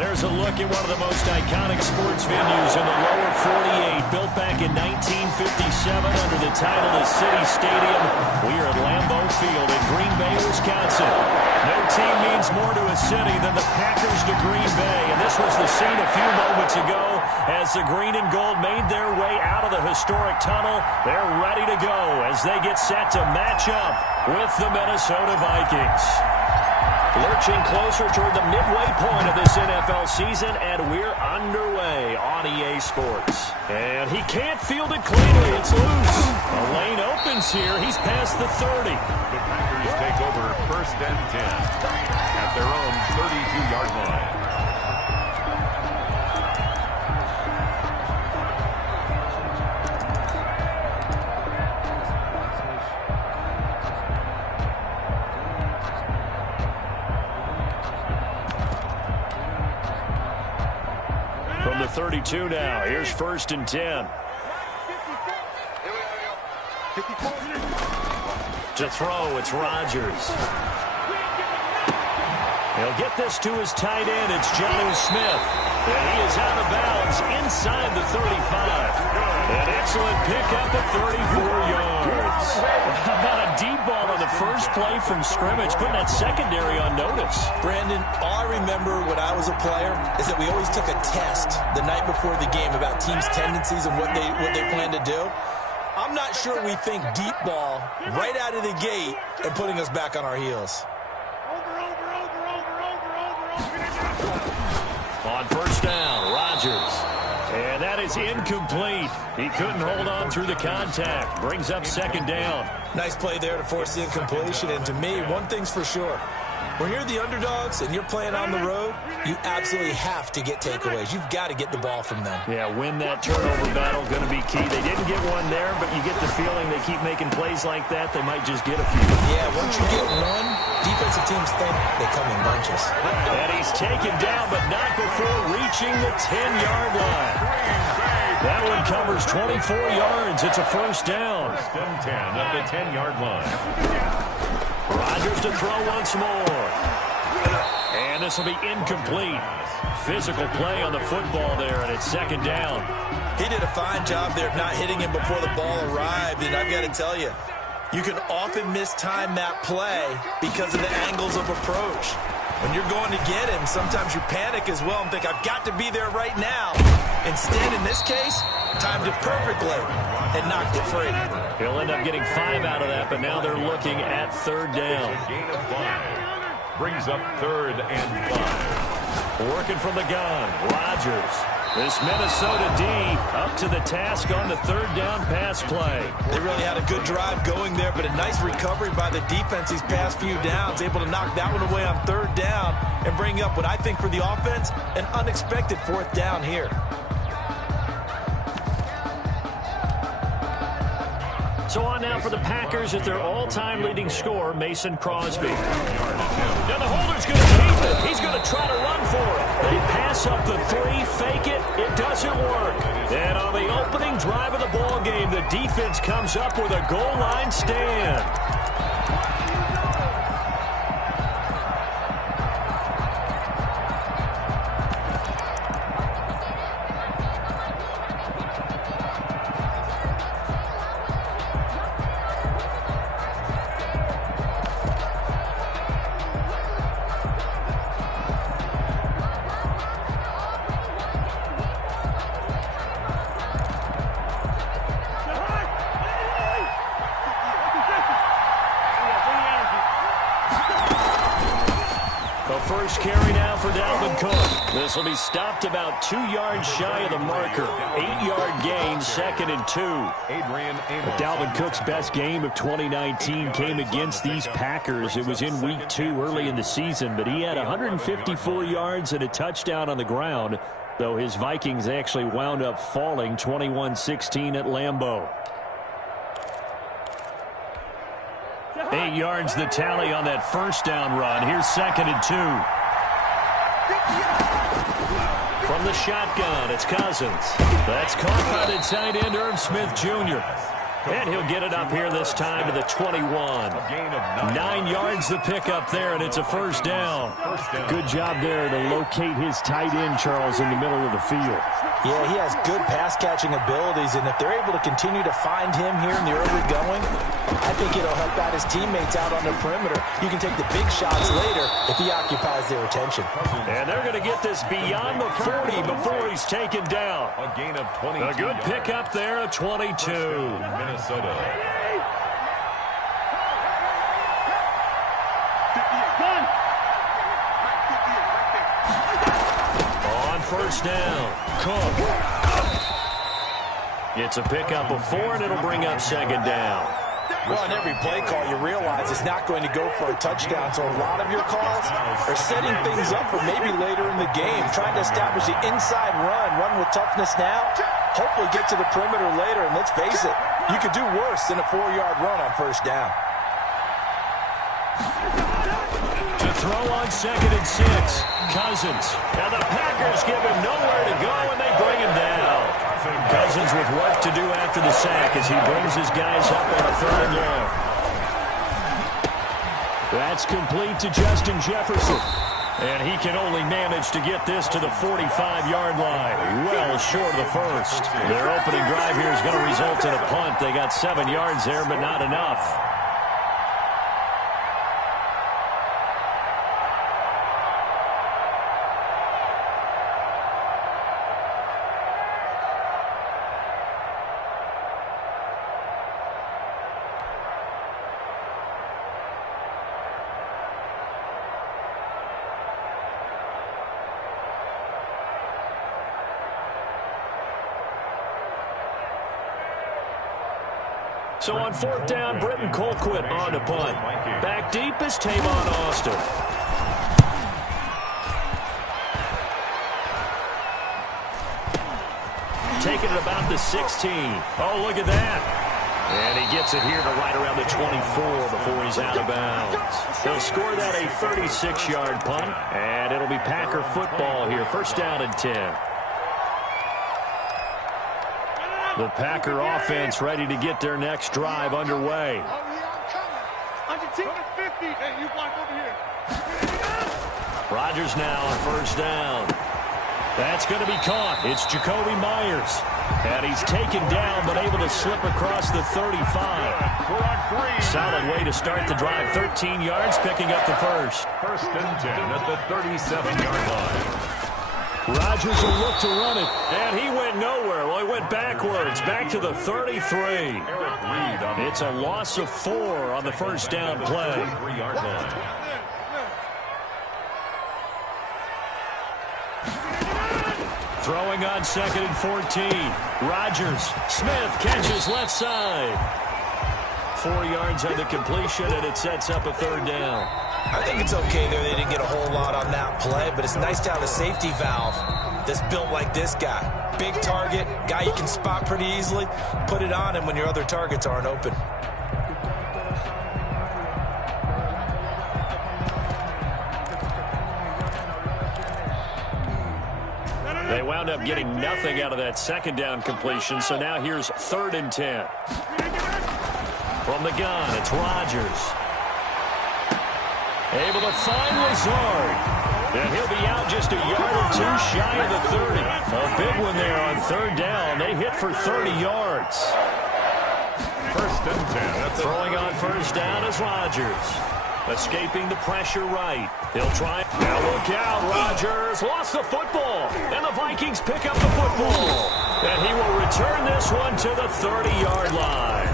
There's a look at one of the most iconic sports venues in the lower 48, built back in 1957 under the title of City Stadium. We are at Lambeau Field in Green Bay, Wisconsin. No team means more to a city than the Packers to Green Bay, and this was the scene a few moments ago as the green and gold made their way out of the historic tunnel. They're ready to go as they get set to match up with the Minnesota Vikings. Lurching closer toward the midway point of this NFL season, and we're underway on EA Sports. And he can't field it cleanly. It's loose. A lane opens here. He's past the 30. The Packers take over 1st and 10 at their own 32-yard line. From the 32 now, here's 1st and 10. To throw, it's Rodgers. He'll get this to his tight end. It's Jonnu Smith. And he is out of bounds inside the 35. An excellent pickup of 34 yards. How about a deep ball on the first play from scrimmage, putting that secondary on notice? Brandon, all I remember when I was a player is that we always took a test the night before the game about teams' tendencies and what they plan to do. I'm not sure we think deep ball right out of the gate and putting us back on our heels. On 1st down, Rodgers. And that is incomplete. He couldn't hold on through the contact. Brings up 2nd down. Nice play there to force the incompletion. And to me, one thing's for sure. When you're the underdogs and you're playing on the road, you absolutely have to get takeaways. You've got to get the ball from them. Yeah, win that turnover battle, going to be key. They didn't get one there, but you get the feeling they keep making plays like that, they might just get a few. Yeah, once you get one, defensive teams think they come in bunches. And he's taken down, but not before reaching the 10-yard line. That one covers 24 yards. It's a 1st down. 1st and 10 at the 10-yard line. Rodgers to throw once more. And this will be incomplete. Physical play on the football there, and it's 2nd down. He did a fine job there of not hitting him before the ball arrived, and I've got to tell you, you can often mistime that play because of the angles of approach. When you're going to get him, sometimes you panic as well and think, I've got to be there right now. Instead, in this case, timed it perfectly and knocked it free. He'll end up getting 5 out of that, but now they're looking at 3rd down. Gain of 5. Brings up 3rd and 5. Working from the gun, Rodgers. This Minnesota D up to the task on the 3rd down pass play. They really had a good drive going there, but a nice recovery by the defense these past few downs, able to knock that one away on 3rd down and bring up what I think for the offense, an unexpected 4th down here. So on now for the Packers at their all-time leading scorer, Mason Crosby. Now the holder's going to keep it. He's going to try to run for it. They pass up the 3, fake it. It doesn't work. And on the opening drive of the ball game, the defense comes up with a goal line stand. First carry now for Dalvin Cook. This will be stopped about 2 yards shy of the marker. 8-yard gain, 2nd and 2. Dalvin Cook's best game of 2019 came against these Packers. It was in week 2 early in the season, but he had 154 yards and a touchdown on the ground, though his Vikings actually wound up falling 21-16 at Lambeau. 8 yards the tally on that 1st down run. Here's 2nd and 2. From the shotgun, it's Cousins. That's caught by the tight end, Irv Smith Jr. And he'll get it up here this time to the 21. 9 yards to pick up there, and it's a first down. Good job there to locate his tight end, Charles, in the middle of the field. Yeah, he has good pass-catching abilities, and if they're able to continue to find him here in the early going, I think it'll help out his teammates out on the perimeter. You can take the big shots later if he occupies their attention. And they're going to get this beyond the 40 before he's taken down. A gain of 22. A good pickup there, a 22. Minnesota. On first down, Cook. It's a pickup of 4, and it'll bring up second down. Well, on every play call, you realize it's not going to go for a touchdown, so a lot of your calls are setting things up for maybe later in the game, trying to establish the inside run with toughness now, hopefully get to the perimeter later, and let's face it, you could do worse than a 4-yard run on first down. To throw on 2nd and 6, Cousins. Now the Packers give him nowhere to go, and they bring him down. Cousins with work to do after the sack as he brings his guys up on a 3rd and long. That's complete to Justin Jefferson. And he can only manage to get this to the 45-yard line. Well short of the first. Their opening drive here is going to result in a punt. They got 7 yards there, but not enough. So on 4th down, Britton Colquitt on the punt. Back deep is Tavon Austin. Taking it about the 16. Oh, look at that. And he gets it here to right around the 24 before he's out of bounds. He'll score that a 36-yard punt, and it'll be Packer football here. 1st down and 10. The Packer offense ready to get their next drive underway. Rodgers now on 1st down. That's going to be caught. It's Jacoby Myers. And he's taken down but able to slip across the 35. Solid way to start the drive. 13 yards, picking up the first. 1st and 10 at the 37-yard line. Rodgers will look to run it, and he went nowhere. Well, he went backwards, back to the 33. It's a loss of 4 on the 1st down play. 3-yard line. Throwing on 2nd and 14. Rodgers. Smith catches left side. 4 yards on the completion, and it sets up a 3rd down. I think it's okay there. They didn't get a whole lot on that play, but it's nice to have a safety valve that's built like this guy. Big target, guy you can spot pretty easily. Put it on him when your other targets aren't open. They wound up getting nothing out of that 2nd down completion, so now here's 3rd and 10. From the gun, it's Rodgers. Able to find Lazard. And he'll be out just a yard or 2 shy of the 30. A big one there on 3rd down. They hit for 30 yards. 1st and 10. Throwing on 1st down is Rodgers. Escaping the pressure right. He'll try. Now look out. Rodgers lost the football. And the Vikings pick up the football. And he will return this one to the 30-yard line.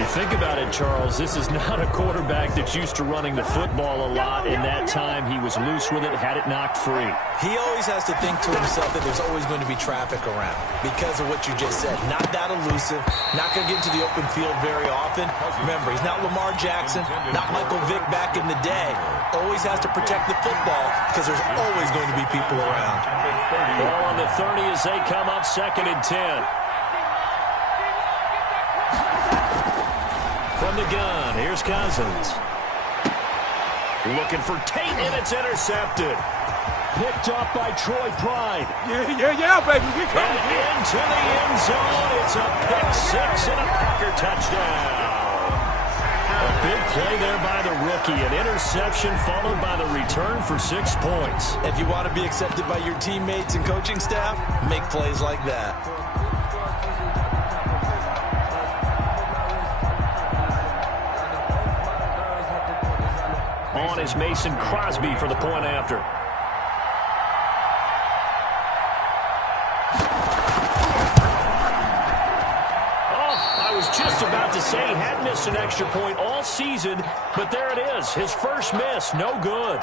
You think about it, Charles, this is not a quarterback that's used to running the football a lot. In that time, he was loose with it, had it knocked free. He always has to think to himself that there's always going to be traffic around because of what you just said. Not that elusive, not going to get into the open field very often. Remember, he's not Lamar Jackson, not Michael Vick back in the day. Always has to protect the football because there's always going to be people around. Ball on the 30 as they come up 2nd and 10. From the gun, here's Cousins. Looking for Tate, and it's intercepted. Picked up by Troy Pride. Yeah, baby. We And coming. into the end zone. It's a pick six and a Packer touchdown. A big play there by the rookie. An interception followed by the return for 6 points. If you want to be accepted by your teammates and coaching staff, make plays like that. On is Mason Crosby for the point after. Oh, I was just about to say he had missed an extra point all season, but there it is. His first miss, no good.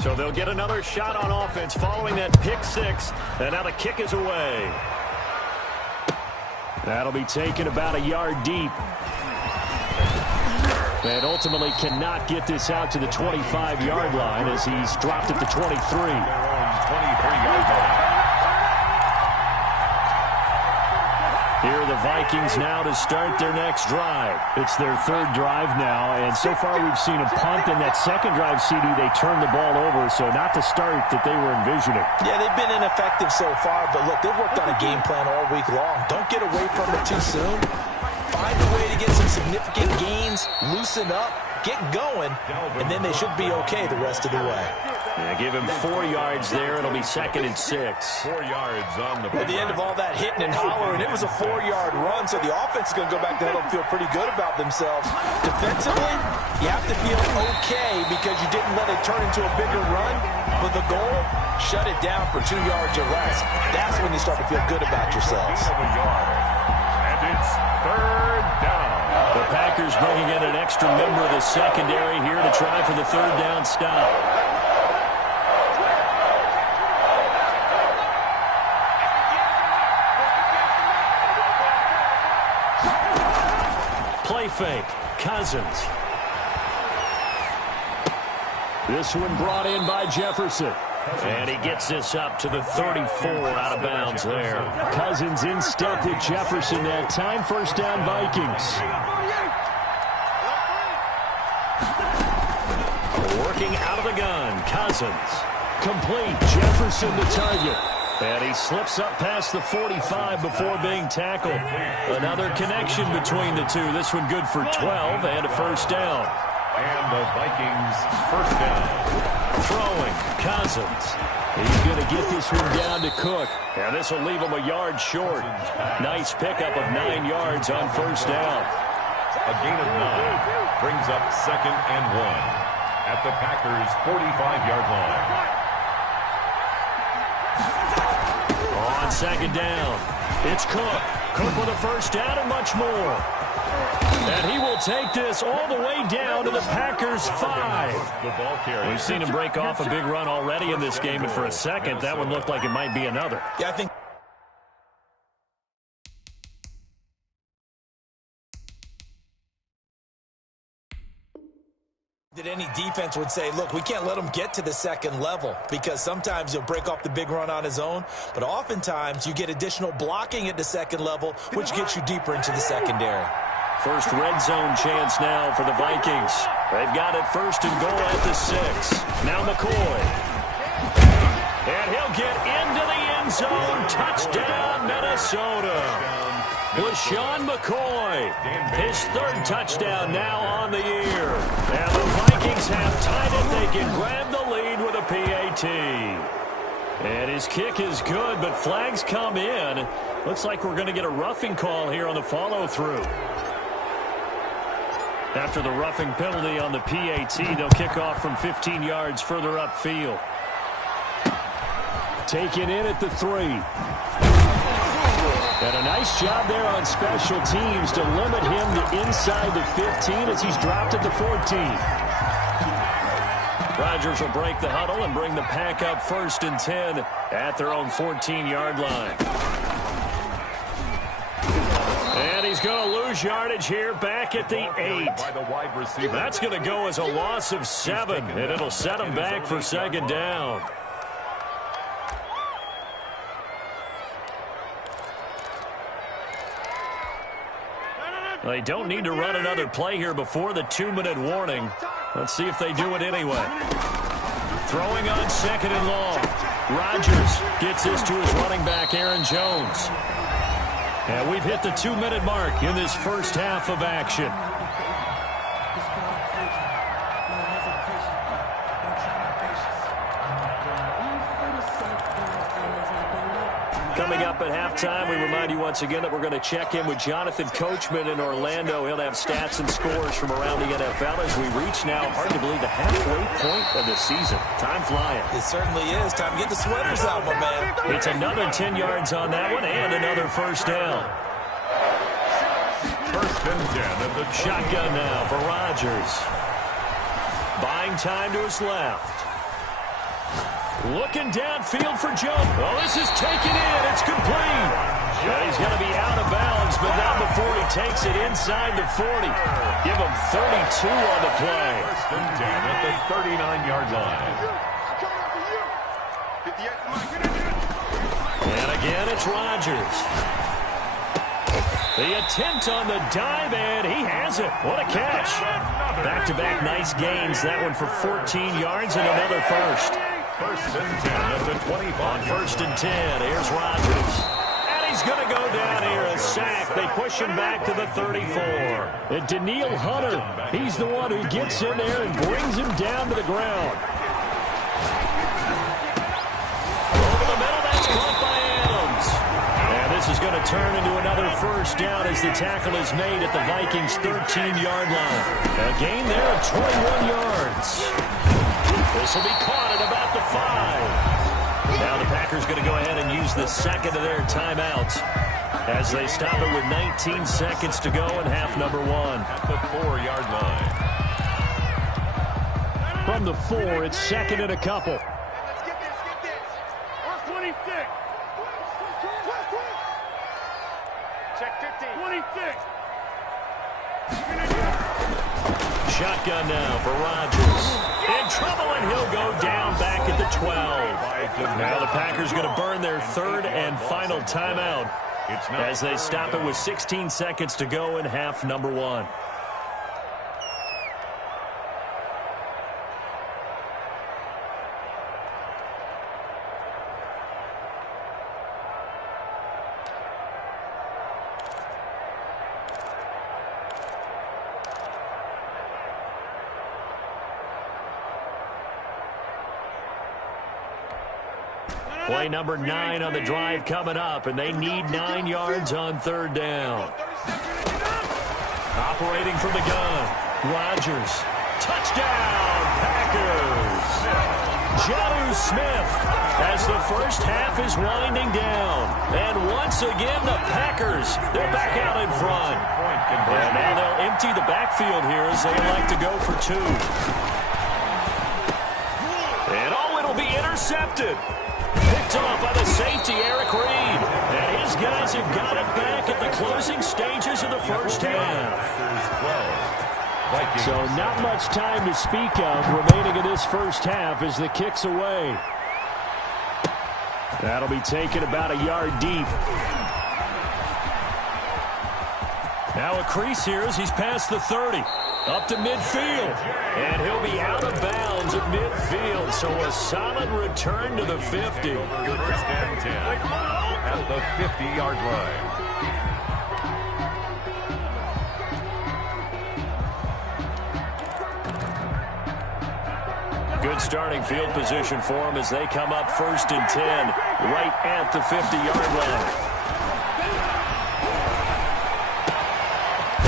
So they'll get another shot on offense following that pick six, and now the kick is away. That'll be taken about a yard deep. And ultimately cannot get this out to the 25-yard line as he's dropped at the 23. 23-yard line. Here are the Vikings now to start their next drive. It's their third drive now, and so far we've seen a punt. In that second drive, CD, they turned the ball over, so not the start that they were envisioning. Yeah, they've been ineffective so far, but look, they've worked on a game plan all week long. Don't get away from it too soon. Find a way to get some significant gains, loosen up, get going, and then they should be okay the rest of the way. Yeah, give him 4 yards there. It'll be 2nd and 6. 4 yards on the At the end of all that hitting and hollering, it was a 4-yard run, so the offense is going to go back to hell and feel pretty good about themselves. Defensively, you have to feel okay because you didn't let it turn into a bigger run, but the goal, shut it down for 2 yards or less. That's when you start to feel good about yourselves. And it's third down. The Packers bringing in an extra member of the secondary here to try for the third down stop. Play fake. Cousins. This one brought in by Jefferson. And he gets this up to the 34 out of bounds there. Cousins in step with Jefferson that time. First down, Vikings. Working out of the gun. Cousins. Complete. Jefferson the target. And he slips up past the 45 before being tackled. Another connection between the two. This one good for 12 and a first down. And the Vikings first down. Throwing. Cousins. He's going to get this one down to Cook. And this will leave him a yard short. Nice pickup of 9 yards on first down. A gain of 9 brings up 2nd and 1 at the Packers' 45-yard line. On 2nd down, it's Cook. Cook with a first down and much more. And he will take this all the way down to the Packers' 5. The ball carrier. We've seen him break off a big run already in this game, and for a second, that one looked like it might be another. Yeah, I think that any defense would say, look, we can't let him get to the second level because sometimes he'll break off the big run on his own, but oftentimes you get additional blocking at the second level, which gets you deeper into the secondary. First red zone chance now for the Vikings. They've got it 1st and goal at the 6. Now McCoy. And he'll get into the end zone. Touchdown, Minnesota. LaShawn McCoy, his 3rd touchdown now on the year. And the Vikings have tied it. They can grab the lead with a PAT. And his kick is good, but flags come in. Looks like we're going to get a roughing call here on the follow-through. After the roughing penalty on the PAT, they'll kick off from 15 yards further upfield. Taken in at the 3. And a nice job there on special teams to limit him to inside the 15 as he's dropped at the 14. Rodgers will break the huddle and bring the Pack up 1st and 10 at their own 14-yard line. And he's going to lose yardage here back at the 8. That's going to go as a loss of 7, and it'll set him back for 2nd down. They don't need to run another play here before the 2-minute warning. Let's see if they do it anyway. Throwing on second and long. Rodgers gets this to his running back, Aaron Jones. And we've hit the 2-minute mark in this first half of action. Coming up at halftime, we remind you once again that we're going to check in with Jonathan Coachman in Orlando. He'll have stats and scores from around the NFL as we reach now, hard to believe, the halfway point of the season. Time flying. It certainly is. Time to get the sweaters out, my man. It's another 10 yards on that one and another first down. First and 10 at the shotgun now for Rodgers. Buying time to his left. Looking downfield for Jones. Oh, this is taken in. It's complete. And he's going to be out of bounds, but not before he takes it inside the 40. Give him 32 on the play. First and 10 at the 39-yard line. And again, it's Rodgers. The attempt on the dive, and he has it. What a catch. Back-to-back nice gains. That one for 14 yards and another first. First and 10 at the 25. On first and 10, here's Rodgers. And he's going to go down here, a sack. They push him back to the 34. And Daniil Hunter, he's the one who gets in there and brings him down to the ground. Over the middle, that's caught by Adams. And this is going to turn into another first down as the tackle is made at the Vikings' 13-yard line. A gain there of 21 yards. This will be caught at about the 5. Now the Packers going to go ahead and use the second of their timeouts as they stop it with 19 seconds to go in half number 1. At the 4-yard line. From the 4, it's second and a couple. Let's get this. 26. Check 15. 26. Shotgun now for Rodgers. In trouble, and he'll go down back at the 12. Now the Packers going to burn their third and final timeout as they stop it with 16 seconds to go in half number 1. Play number 9 on the drive coming up, and they need 9 yards on third down. Operating from the gun, Rodgers. Touchdown, Packers. Jonnu Smith as the first half is winding down. And once again, the Packers, they're back out in front. And now they'll empty the backfield here as they elect to go for 2. And it'll be intercepted. Picked off by the safety, Eric Reed. And his guys have got it back at the closing stages of the first half. So not much time to speak of remaining in this first half as the kick's away. That'll be taken about a yard deep. Now a crease here as he's past the 30. Up to midfield. And he'll be out of bounds at midfield. So a solid return to the 50. First and 10 at the 50-yard line. Good starting field position for them as they come up first and 10 right at the 50-yard line.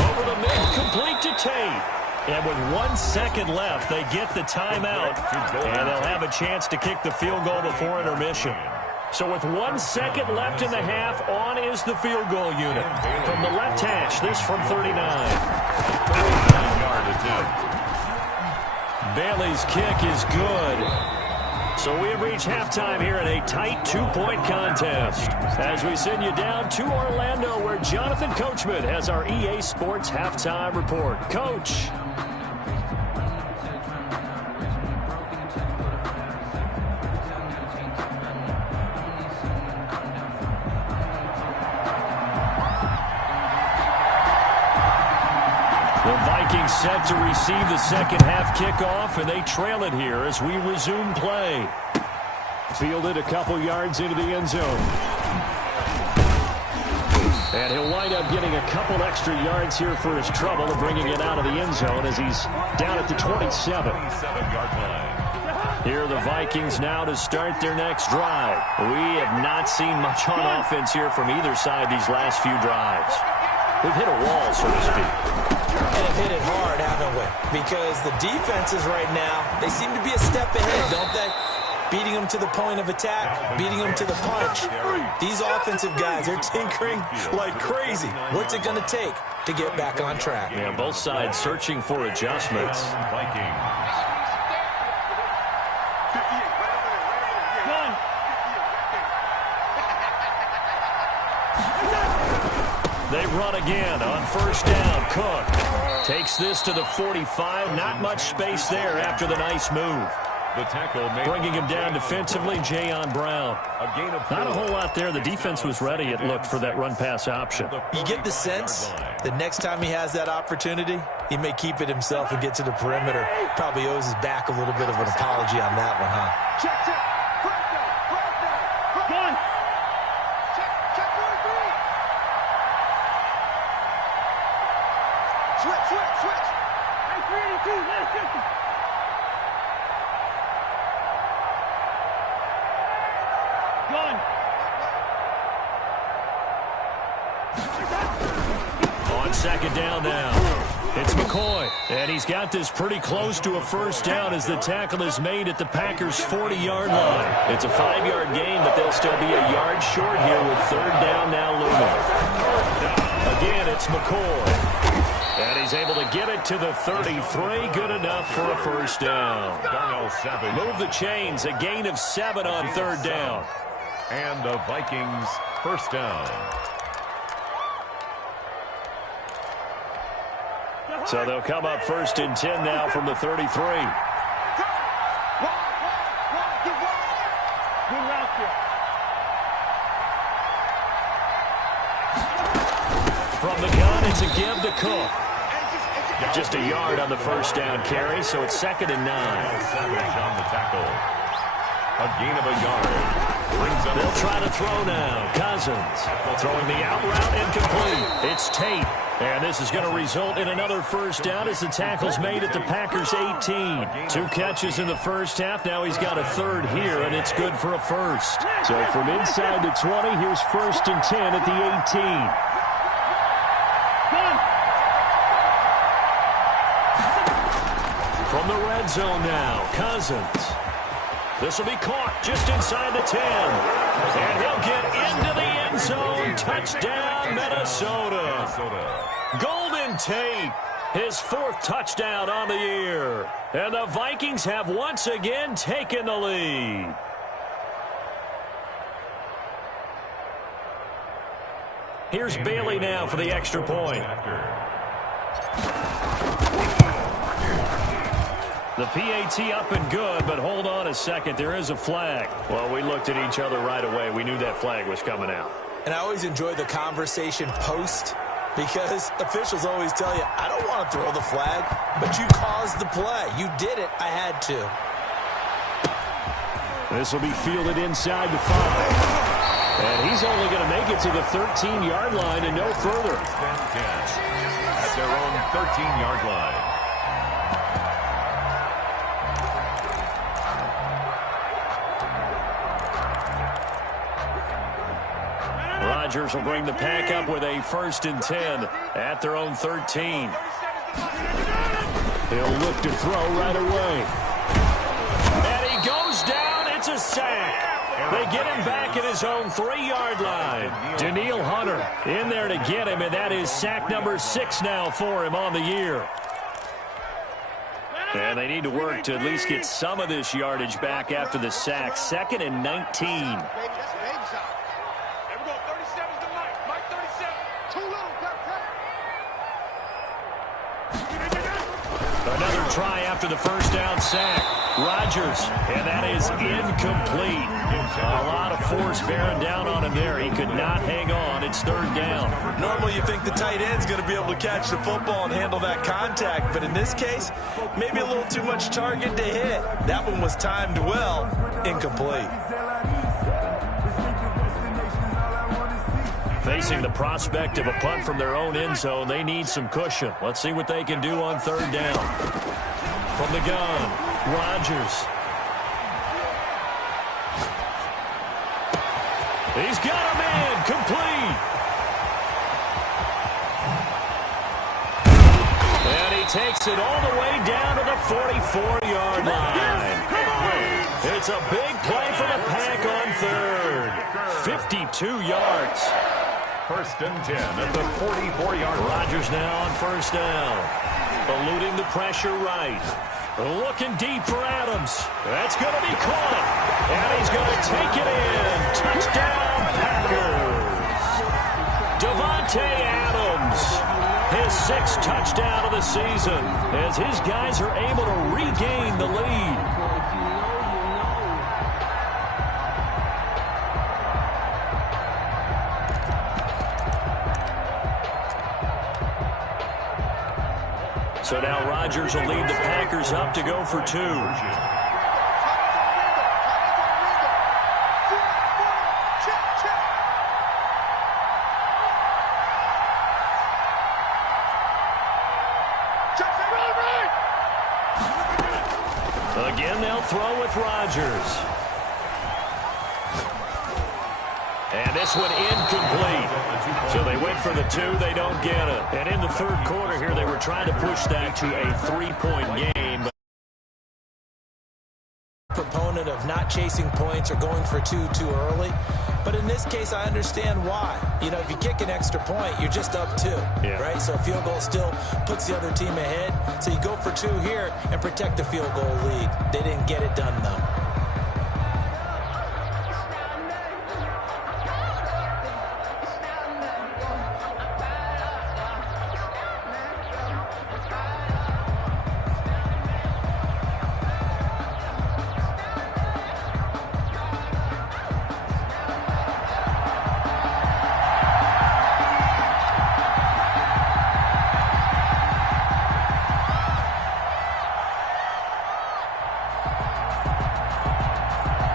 Over the mid, complete to Tate. And with 1 second left, they get the timeout, and they'll have a chance to kick the field goal before intermission. So with 1 second left in the half, on is the field goal unit. From the left hash, this from 39. 39-yard attempt. Bailey's kick is good. So we have reached halftime here in a tight 2-point contest. As we send you down to Orlando, where Jonathan Coachman has our EA Sports halftime report. Coach. The Vikings set to receive the second half kickoff, and they trail it here as we resume play. Fielded a couple yards into the end zone. And he'll wind up getting a couple extra yards here for his trouble and bringing it out of the end zone as he's down at the 27. 27-yard line. Here are the Vikings now to start their next drive. We have not seen much on offense here from either side these last few drives. We've hit a wall, so to speak. And have hit it hard, haven't we? Because the defenses right now, they seem to be a step ahead, don't they? Beating them to the point of attack, beating them to the punch. These offensive guys are tinkering like crazy. What's it going to take to get back on track? Yeah, both sides searching for adjustments. Vikings. They run again on first down. Cook takes this to the 45. Not much space there after the nice move. The tackle bringing him down defensively, Jayon Brown. Not a whole lot there. The defense was ready, it looked, for that run-pass option. You get the sense the next time he has that opportunity, he may keep it himself and get to the perimeter. Probably owes his back a little bit of an apology on that one, huh? Check. One. Check 1-3. Switch. Hey, 382, let us get you. On second down now, it's McCoy, and he's got this pretty close to a first down as the tackle is made at the Packers' 40-yard line. It's a 5-yard gain, but they'll still be a yard short here with third down now looming. Again, it's McCoy, and he's able to get it to the 33, good enough for a first down. Move the chains, a gain of 7 on third down. And the Vikings first down. So they'll come up first and 10 now from the 33. From the gun, it's a give to Cook. Just a yard on the first down carry, so it's 2nd and 9. Savage on the tackle. A gain of a yard. They'll try to throw now. Cousins throwing the out route incomplete. It's Tate. And this is going to result in another first down as the tackle's made at the Packers' 18. 2 catches in the first half. Now he's got a third here, and it's good for a first. So from inside the 20, here's 1st and 10 at the 18. From the red zone now, Cousins. This will be caught just inside the 10. And he'll get into the end zone. Touchdown, Minnesota. Golden Tate, his 4th touchdown on the year. And the Vikings have once again taken the lead. Here's Bailey now for the extra point. The PAT up and good, but hold on a second. There is a flag. Well, we looked at each other right away. We knew that flag was coming out. And I always enjoy the conversation post because officials always tell you, I don't want to throw the flag, but you caused the play. You did it. I had to. This will be fielded inside the 5. And he's only going to make it to the 13-yard line and no further. At their own 13-yard line. Rodgers will bring the pack up with a 1st and 10 at their own 13. He'll look to throw right away. And he goes down. It's a sack. They get him back at his own 3-yard line. Danielle Hunter in there to get him, and that is sack number 6 now for him on the year. And they need to work to at least get some of this yardage back after the sack. 2nd and 19. try after the first down sack. Rodgers, and that is incomplete. A lot of force bearing down on him there. He could not hang on. It's third down. Normally you think the tight end's going to be able to catch the football and handle that contact, but in this case, maybe a little too much target to hit. That one was timed well, incomplete. Facing the prospect of a punt from their own end zone, they need some cushion. Let's see what they can do on third down. From the gun, Rodgers. He's got a man, complete. And he takes it all the way down to the 44-yard line. It's a big play for the Pack on third. 52 yards. First and 10 at the 44-yard line. Rodgers now on first down. Eluding the pressure right. Looking deep for Adams. That's going to be caught. And he's going to take it in. Touchdown, Packers. Davante Adams. His sixth touchdown of the season as his guys are able to regain the lead. So now Rodgers will lead the Packers up to go for two. Again, they'll throw with Rodgers. And this one incomplete. So they went for the two. They don't get it. And in the third quarter here, they were trying to push that to a 3-point game. Proponent of not chasing points or going for two too early. But in this case, I understand why. You know, if you kick an extra point, you're just up two, right? So a field goal still puts the other team ahead. So you go for two here and protect the field goal lead. They didn't get it done, though.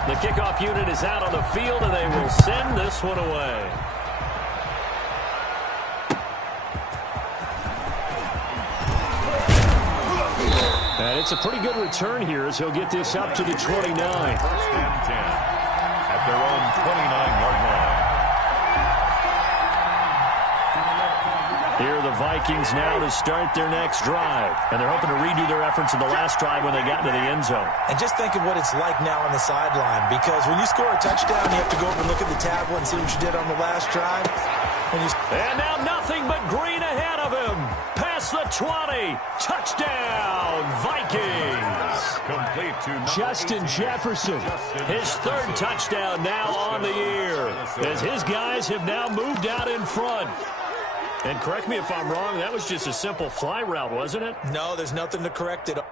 The kickoff unit is out on the field, and they will send this one away. And it's a pretty good return here as he'll get this up to the 29. First and 10 at their own 29-yard line. Here are the Vikings now to start their next drive. And they're hoping to redo their efforts in the last drive when they got into the end zone. And just think of what it's like now on the sideline, because when you score a touchdown, you have to go over and look at the tablet and see what you did on the last drive. And now nothing but green ahead of him. Past the 20. Touchdown, Vikings. Complete to Justin Jefferson. His third touchdown now on the year, as his guys have now moved out in front. And correct me if I'm wrong, that was just a simple fly route, wasn't it? No, there's nothing to correct it on.